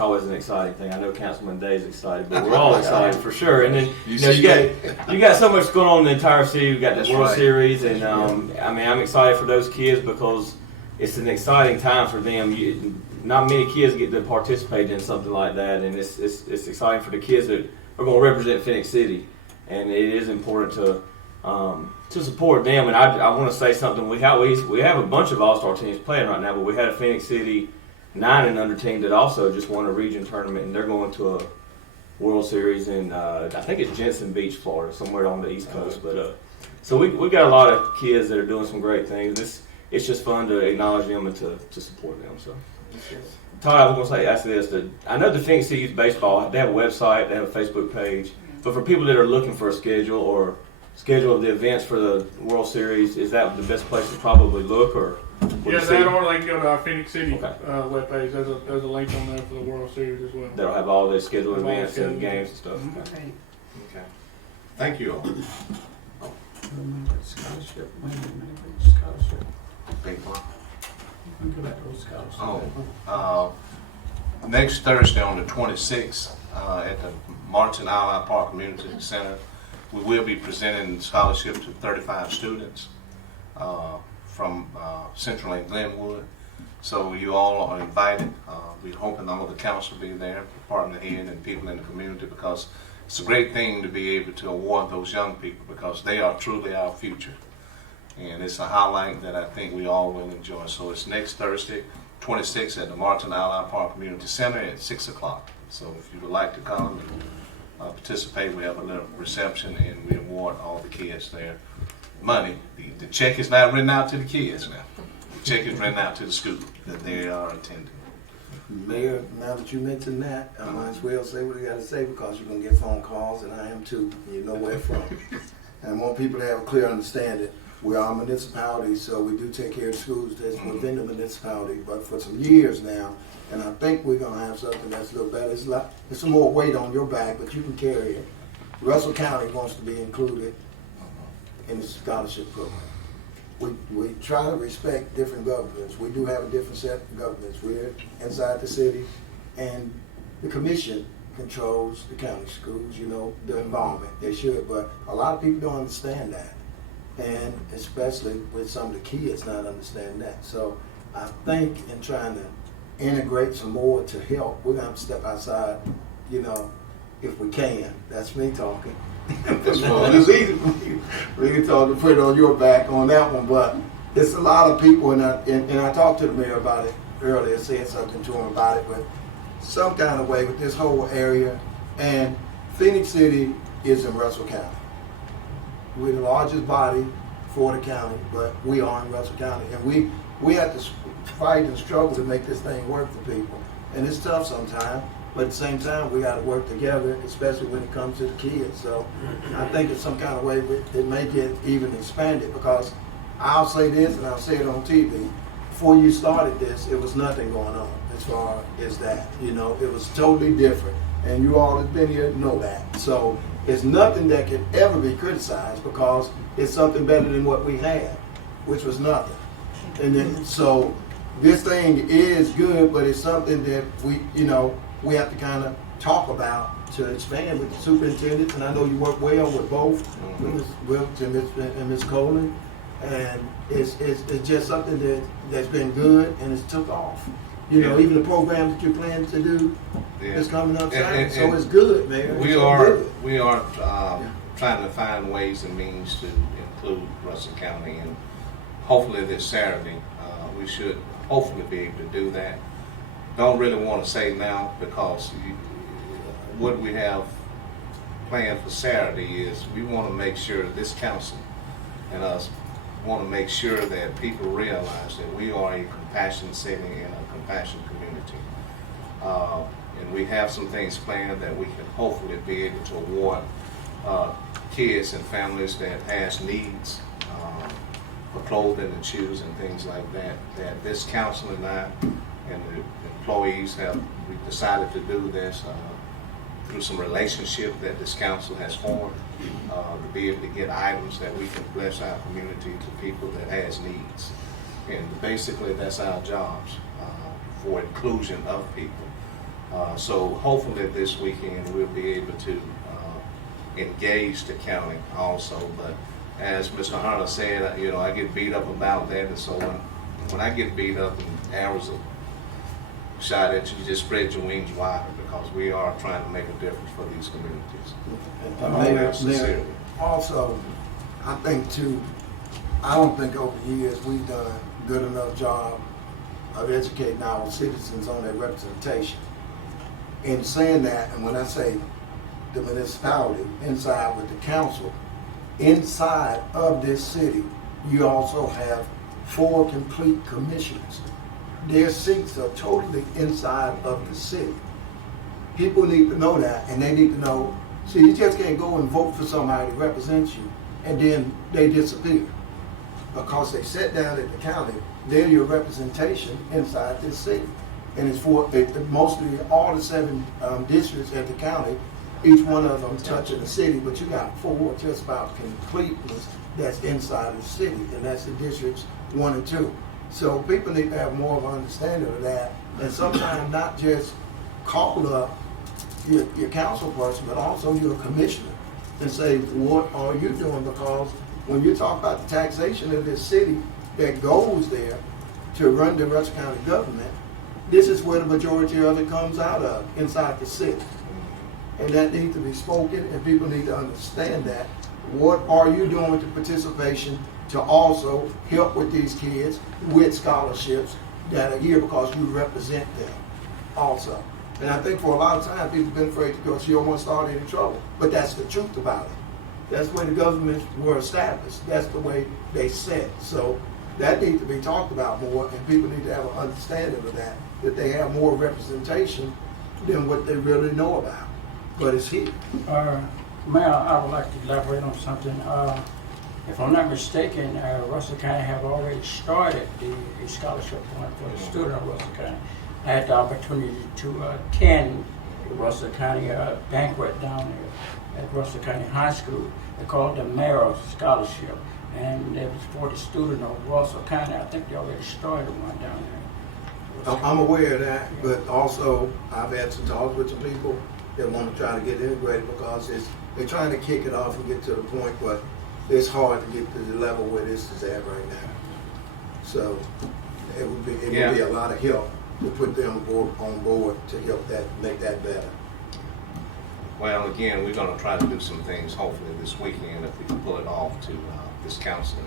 always an exciting thing. I know Councilman Day's excited, but we're all excited for sure. And then you got so much going on in the entire city. We got the World Series, and I mean, I'm excited for those kids because it's an exciting time for them. Not many kids get to participate in something like that, and it's exciting for the kids that are going to represent Phenix City, and it is important to support them. And I want to say something. We have a bunch of all-star teams playing right now, but we had a Phenix City 9 and under team that also just won a region tournament, and they're going to a World Series in I think it's Jensen Beach, Florida, somewhere on the East Coast. But so we got a lot of kids that are doing some great things. It's just fun to acknowledge them and to support them. So. Todd, I was going to ask this. I know the Phenix City Youth Baseball, they have a website, they have a Facebook page, but for people that are looking for a schedule of the events for the World Series, is that the best place to probably look? Or yeah, that or they can go to our Phenix City webpage. There's a link on there for the World Series as well. That'll have all the scheduled events and games and stuff. Okay. Thank you all. Scholarship. Big one. Go back to those scholarships. Next Thursday on the 26th at the Martin Island Park Community Center, we will be presenting scholarships to 35 students from Central and Glenwood. So you all are invited. We're hoping all of the council will be there, department head and people in the community, because it's a great thing to be able to award those young people because they are truly our future. And it's a highlight that I think we all will enjoy. So it's next Thursday, 26th at the Martin Island Park Community Center at 6 o'clock. So if you would like to come and participate, we have a little reception and we award all the kids their money. The check is not written out to the kids now. The check is written out to the school that they are attending. Mayor, now that you mentioned that, I might as well say what I got to say because you're going to get phone calls, and I am too. You know where from. And I want people to have a clear understanding. We are a municipality, so we do take care of schools that's within the municipality. But for some years now, and I think we're going to have something that's a little better. It's some more weight on your back, but you can carry it. Russell County wants to be included in the scholarship program. We try to respect different governments. We do have a different set of governments. We're inside the city, and the commission controls the county schools, you know, the environment. They should, but a lot of people don't understand that. And especially with some of the kids not understanding that. So I think in trying to integrate some more to help, we're going to have to step outside, you know, if we can. That's me talking. It's easy for me to put it on your back on that one, but it's a lot of people, and I talked to the mayor about it earlier, said something to him about it, but some kind of way with this whole area, and Phenix City is in Russell County. We're the largest body for the county, but we are in Russell County, and we have to fight and struggle to make this thing work for people, and it's tough sometimes. But at the same time, we got to work together, especially when it comes to the kids. So I think in some kind of way it may get even expanded, because I'll say this and I'll say it on TV. Before you started this, it was nothing going on as far as that. You know, it was totally different. And you all have been here know that. So it's nothing that could ever be criticized because it's something better than what we had, which was nothing. And then, so this thing is good, but it's something that we have to kind of talk about to expand with the superintendents, and I know you work well with both, with Ms. Wilkes and Ms. Coleman, and it's just something that's been good and it's took off. You know, even the programs that you're planning to do is coming up, so it's good, man. We are trying to find ways and means to include Russell County, and hopefully this Saturday, we should hopefully be able to do that. Don't really want to say now, because what we have planned for Saturday is we want to make sure this council and us want to make sure that people realize that we are a compassion city and a compassion community. And we have some things planned that we can hopefully be able to award kids and families that has needs for clothing and shoes and things like that, that this council and I and the employees we decided to do this through some relationship that this council has formed, to be able to get items that we can bless our community to people that has needs. And basically that's our jobs, for inclusion of people. So hopefully this weekend we'll be able to engage the county also. But as Mr. Hunter said, I get beat up about that, and so when I get beat up and arrows are shot at you, just spread your wings wider, because we are trying to make a difference for these communities. Mayor, also, I think too, I don't think over the years we've done a good enough job of educating our citizens on their representation. In saying that, and when I say the municipality, inside with the council, inside of this city, you also have 4 complete commissioners. Their seats are totally inside of the city. People need to know that, and they need to know, see, you just can't go and vote for somebody to represent you, and then they disappear. Because they sit down at the county, they're your representation inside this city. And it's for mostly all the 7 districts at the county, each one of them touching the city, but you got 4 just about completeness that's inside the city, and that's the districts 1 and 2. So people need to have more of an understanding of that, and sometimes not just call up your council person, but also your commissioner, and say, what are you doing? Because when you talk about the taxation of this city that goes there to run the Russell County government, this is where the majority of it comes out of, inside the city. And that needs to be spoken, and people need to understand that. What are you doing with the participation to also help with these kids with scholarships that are here because you represent them also? And I think for a lot of time, people have been afraid to go, so you don't want to start any trouble. But that's the truth about it. That's the way the governments were established. That's the way they set. So that needs to be talked about more, and people need to have an understanding of that they have more representation than what they really know about. But it's here. Mayor, I would like to elaborate on something. If I'm not mistaken, Russell County have already started the scholarship fund for the student of Russell County. I had the opportunity to attend the Russell County banquet down there at Russell County High School. They called it the Mayor's Scholarship, and it was for the student of Russell County. I think they already started one down there. I'm aware of that, but also I've had some talks with some people that want to try to get integrated, because they're trying to kick it off and get to the point, but it's hard to get to the level where this is at right now. So it would be a lot of help to put them on board to help that make that better. Well, again, we're going to try to do some things hopefully this weekend, if we can pull it off, to this council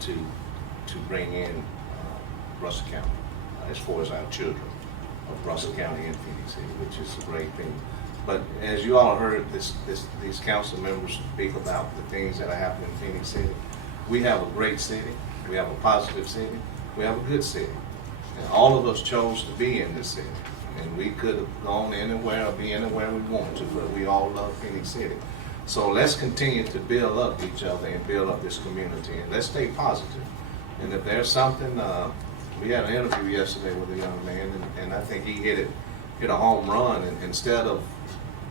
to bring in Russell County as far as our children of Russell County and Phenix City, which is a great thing. But as you all heard these council members speak about the things that are happening in Phenix City, we have a great city, we have a positive city, we have a good city. And all of us chose to be in this city. And we could have gone anywhere or be anywhere we wanted to, but we all love Phenix City. So let's continue to build up each other and build up this community, and let's stay positive. And if there's something, we had an interview yesterday with a young man, and I think he hit a home run. And instead of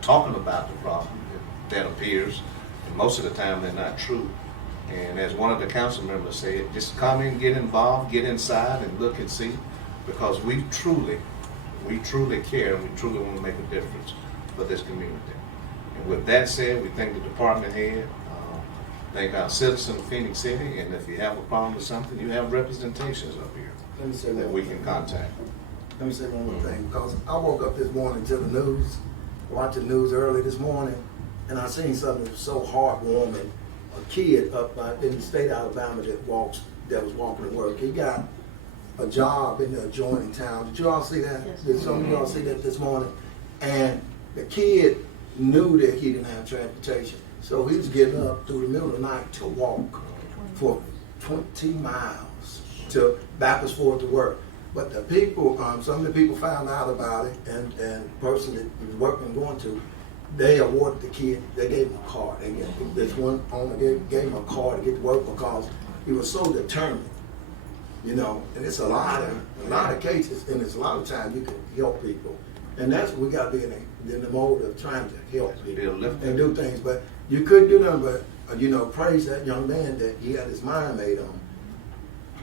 talking about the problem that appears, and most of the time they're not true. And as one of the council members said, just come in, get involved, get inside and look and see, because we truly care, and we truly want to make a difference for this community. And with that said, we thank the department head, thank our citizens of Phenix City, and if you have a problem with something, you have representations up here that we can contact. Let me say one more thing, because I woke up this morning to the news, watching the news early this morning, and I seen something that was so heartwarming. A kid up in the state of Alabama that was walking to work. He got a job in the adjoining town. Did you all see that? Yes. Did some of y'all see that this morning? And the kid knew that he didn't have transportation, so he was getting up through the middle of the night to walk for 20 miles to backwards forward to work. But the people, some of the people found out about it, and the person that was working and going to, they awarded the kid, they gave him a car. They gave, this one owner gave him a car to get to work because he was so determined, you know. And it's a lot of cases, and it's a lot of times you can help people. And that's what we got to be in the mode of trying to help people and do things. But you couldn't do nothing but, you know, praise that young man that he had his mind made on.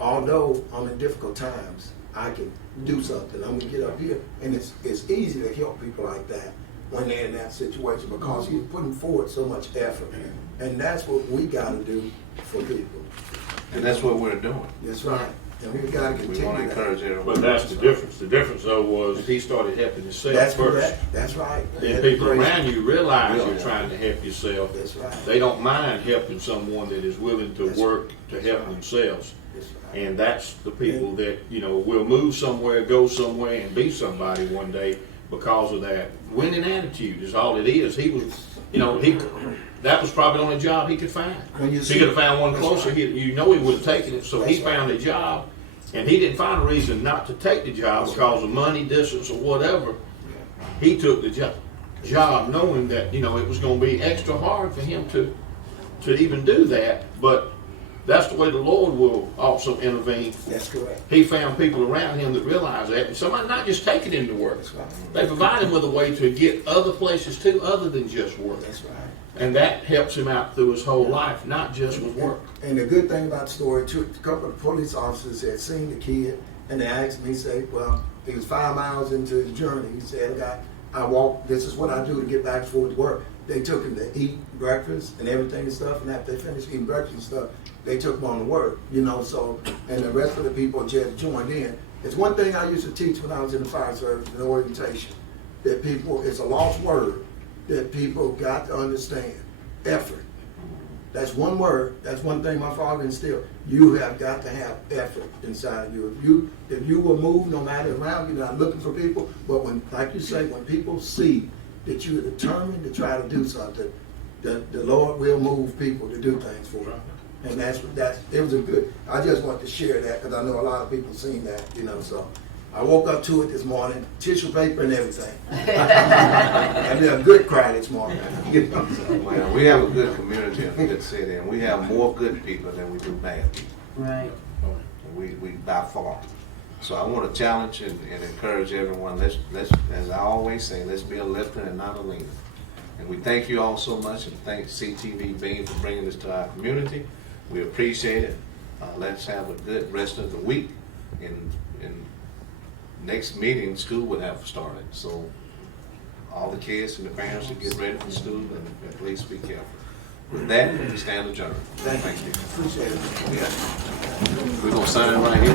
Although I'm in difficult times, I can do something. I'm gonna get up here, and it's easy to help people like that when they're in that situation because he's putting forward so much effort, and that's what we got to do for people. And that's what we're doing. That's right, and we got to continue. We want to that. encourage everyone. But that's the difference. The difference though was he started helping himself That's first. correct. That's right. Then people around you realize Yeah. you're trying to help yourself. That's right. They don't mind helping someone that is willing to That's work to help right. themselves. That's right. And that's the people that, you know, will move somewhere, go somewhere, and be somebody one day because of that winning attitude is all it is. He was, you know, that was probably the only job he could find. When you He see- could have found one That's closer. right. You know he would have taken it, so he That's right. found a job, and he didn't find a reason not to take the job because of money, distance, or whatever. He took the job knowing that, you know, it was going to be extra hard for him to even do that, but that's the way the Lord will also intervene. That's correct. He found people around him that realized that, and somebody not just taking him to work. That's right. They provide him with a way to get other places too, other than just work. That's right. And that helps him out through his whole life, not just with work. And the good thing about the story, too, a couple of police officers had seen the kid, and they asked him, he said, well, he was 5 miles into his journey. He said, I walk, this is what I do to get back and forth to work. They took him to eat breakfast and everything and stuff, and after they finished eating breakfast and stuff, they took him on to work, you know, so, and the rest of the people just joined in. It's one thing I used to teach when I was in the fire service, in orientation, that people, it's a lost word that people got to understand. Effort. That's one word. That's one thing my father instilled. You have got to have effort inside of you. If you will move no matter around, you're not looking for people, but when, like you say, when people see that you're determined to try to do something, the Lord will move people to do things for you. And it was a good, I just want to share that because I know a lot of people seen that, you know, so. I woke up to it this morning, tissue paper and everything. I did a good cry this morning. You know, so. Well, we have a good community and a good city, and we have more good people than we do bad people. Right. We by far. So I want to challenge and encourage everyone. Let's, as I always say, let's be a lifter and not a leaner. And we thank you all so much, and thank CTVBeam for bringing this to our community. We appreciate it. Let's have a good rest of the week. And next meeting, school would have started. So all the kids and the parents should get ready for school, and please be careful. With that, we stand adjourned. Thank you. Appreciate it. Yeah. We're going to sign right here.